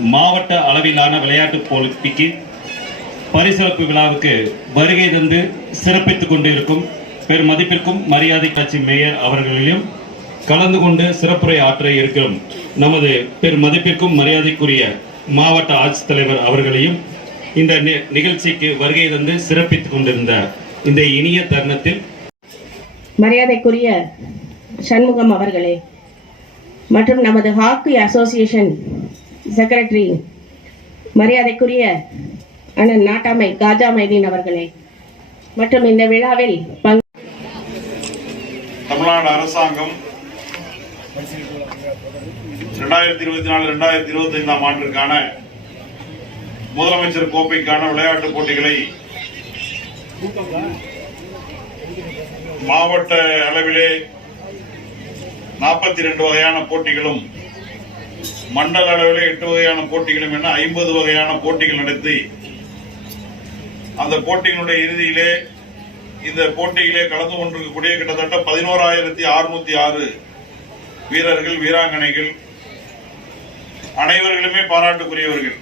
மாவட்ட அளவிலான விளையாட்டுப் போட்டிக்கு பரிசிறப்பு விழாவுக்கு வருகை தந்து சிறப்பித்துக் கொண்டிருக்கும் பெருமதிப்பிற்கும் மரியாதை கட்சி மேயர் அவர்களையும் கலந்து கொண்டு சிறப்புரை ஆற்ற இருக்கிறோம். நமது பெருமதிப்பிற்கும் மரியாதைக்குரிய மாவட்ட ஆட்சித்தலைவர் அவர்களையும் இந்த நி- நிகழ்ச்சிக்கு வருகை தந்து சிறப்பித்துக் கொண்டிருந்த இந்த இனிய தருணத்தில் மரியாதைக்குரிய சண்முகம் அவர்களே மற்றும் நமது ஹாக்கி அசோசியேஷன் செக்ரட்டரி மரியாதைக்குரிய அண்ணன் நாட்டாமை காஜா மைதீன் அவர்களே மற்றும் இந்த விழாவில் பங்கு தமிழ்நாடு அரசாங்கம் ரெண்டாயிரத்தி இருபத்தி நாலு ரெண்டாயிரத்தி இருபத்தி ஐந்தாம் ஆண்டிற்கான முதலமைச்சர் கோப்பைக்கான விளையாட்டுப் போட்டிகளை மாவட்ட அளவிலே நாற்பத்தி ரெண்டு வகையான போட்டிகளும் மண்டல அளவிலே எட்டு வகையான போட்டிகளும் என ஐம்பது வகையான போட்டிகள் நடத்தி அந்த போட்டிகளுடைய இறுதியிலே இந்த போட்டியிலே கலந்து கொண்டிருக்கக்கூடிய கிட்டத்தட்ட பதினோராயிரத்தி அறுநூத்தி ஆறு வீரர்கள் வீராங்கனைகள் அனைவர்களுமே பாராட்டுக்குரியவர்கள்.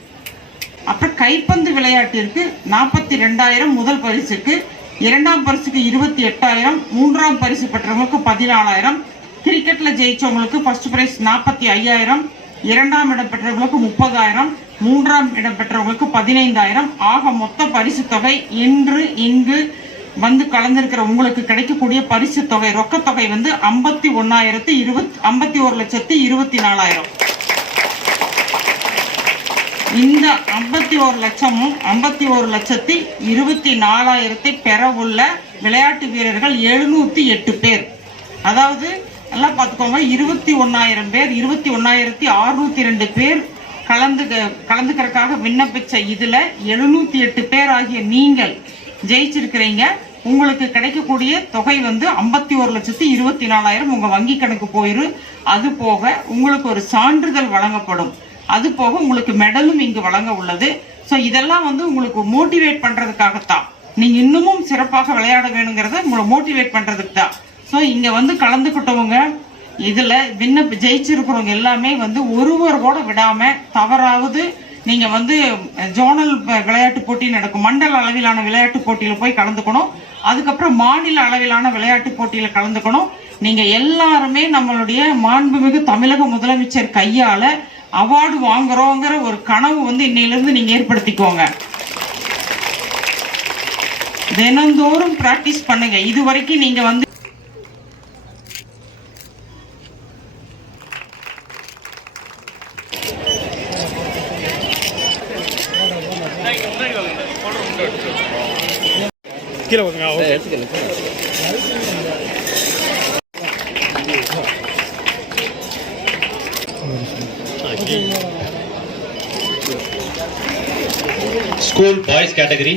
அப்புறம் கைப்பந்து விளையாட்டிற்கு நாற்பத்தி ரெண்டாயிரம் முதல் பரிசுக்கு இரண்டாம் பரிசுக்கு இருபத்தி எட்டாயிரம் மூன்றாம் பரிசு பெற்றவங்களுக்கு பதினாலாயிரம் கிரிக்கெட்ல ஜெயிச்சவங்களுக்கு ஃபர்ஸ்ட் பிரைஸ் நாற்பத்தி ஐயாயிரம் இரண்டாம் இடம் பெற்றவர்களுக்கு முப்பதாயிரம் மூன்றாம் இடம் பெற்றவர்களுக்கு பதினைந்தாயிரம். ஆக மொத்த பரிசு தொகை இன்று இங்கு வந்து கலந்திருக்கிற உங்களுக்கு கிடைக்கக்கூடிய பரிசு தொகை ரொக்கத்தொகை வந்து ஐம்பத்தி ஒன்னாயிரத்தி இருபத்தி ஐம்பத்தி ஒரு லட்சத்தி இருபத்தி நாலாயிரம். இந்த ஐம்பத்தி ஒரு லட்சமும் ஐம்பத்தி ஒரு லட்சத்தி இருபத்தி நாலாயிரத்தை பெற உள்ள விளையாட்டு வீரர்கள் எழுநூத்தி எட்டு பேர். அதாவது எல்லாம் பார்த்துக்கோங்க இருபத்தி ஒன்னாயிரம் பேர் இருபத்தி ஒன்னாயிரத்தி அறுநூத்தி ரெண்டு பேர் கலந்து கலந்துக்கிறதுக்காக விண்ணப்பிச்ச இதுல எழுநூத்தி எட்டு பேர் ஆகிய நீங்கள் ஜெயிச்சிருக்கிறீங்க. உங்களுக்கு கிடைக்கக்கூடிய தொகை வந்து ஐம்பத்தி ஒரு லட்சத்தி இருபத்தி நாலாயிரம் உங்க வங்கி கணக்கு போயிரு. அது போக உங்களுக்கு ஒரு சான்றிதழ் வழங்கப்படும். அது போக உங்களுக்கு மெடலும் இங்கு வழங்க உள்ளது. ஸோ இதெல்லாம் வந்து உங்களுக்கு மோட்டிவேட் பண்றதுக்காகத்தான். நீங்க இன்னமும் சிறப்பாக விளையாட வேணுங்கிறத உங்களை மோட்டிவேட் பண்றதுக்கு தான். ஸோ இங்கே வந்து கலந்துக்கிட்டவங்க இதில் விண்ணப்ப ஜெயிச்சிருக்கிறவங்க எல்லாமே வந்து ஒருவர் கூட விடாமல் தவறாவது நீங்கள் வந்து ஜோனல் விளையாட்டு போட்டி நடக்கும். மண்டல அளவிலான விளையாட்டு போட்டியில் போய் கலந்துக்கணும். அதுக்கப்புறம் மாநில அளவிலான விளையாட்டு போட்டியில் கலந்துக்கணும். நீங்கள் எல்லாருமே நம்மளுடைய மாண்புமிகு தமிழக முதலமைச்சர் கையால் அவார்டு வாங்குறோங்கிற ஒரு கனவு வந்து இன்னையிலேருந்து நீங்கள் ஏற்படுத்திக்கோங்க. தினந்தோறும் ப்ராக்டிஸ் பண்ணுங்க. இது வரைக்கும் நீங்கள் வந்து ஸ்கூல் பாய்ஸ் கேட்டகரி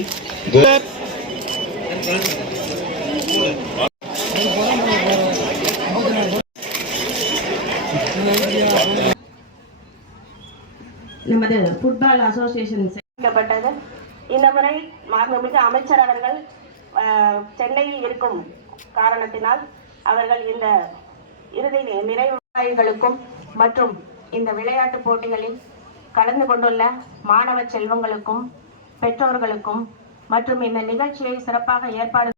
நமது ஃபுட்பால் அசோசியேஷன் செய்யப்பட்டது இந்த முறை மாண்புமிகு அமைச்சர் அவர்கள் அஹ், சென்னையில் இருக்கும் காரணத்தினால் அவர்கள் இந்த இறுதி நி- மற்றும் இந்த விளையாட்டு போட்டிகளில் கலந்து கொண்டுள்ள மாணவ செல்வங்களுக்கும் பெற்றோர்களுக்கும் மற்றும் இந்த நிகழ்ச்சியை சிறப்பாக ஏற்பாடு